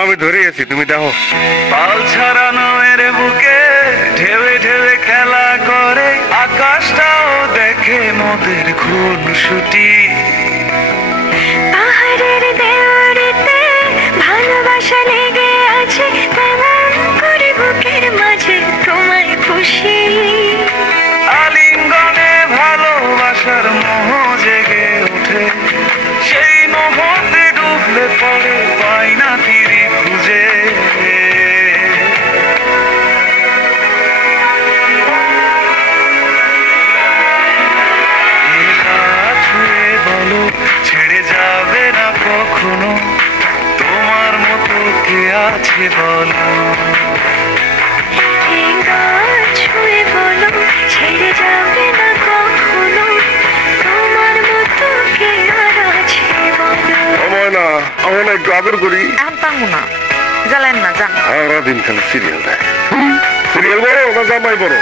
আমি ধরে আছি, তুমি দেখো। পাল ছাড়ানো এর বুকে ঢেউে ঢেউে খেলা করে, আকাশটাও দেখে মোদের খুনসুটি। পাহাড়ের দেওয়ারিতে ভালোবাসা লেগে আছে, তেমন করে বুকের মাঝে তোমায় খুশি। আলিঙ্গনে ভালোবাসার মোহ জেগে ওঠে, সেই মোহতে ডুবলে পড়ে পাই না ফিরি খুঁজে। ছুঁয়ে বলো ছেড়ে যাবে না কখনো, তোমার মতো কে আছে বলো। ছুঁয়ে বলো ছেড়ে যাবে না কখনো, তোমার মতো কে আর আছে বলো। না আমার না একটু আদর করি। এখন পারবো না, জ্বালেন না, যান। সারাদিন খালি সিরিয়াল দেয়। সিরিয়াল বড় না জামাই বড়?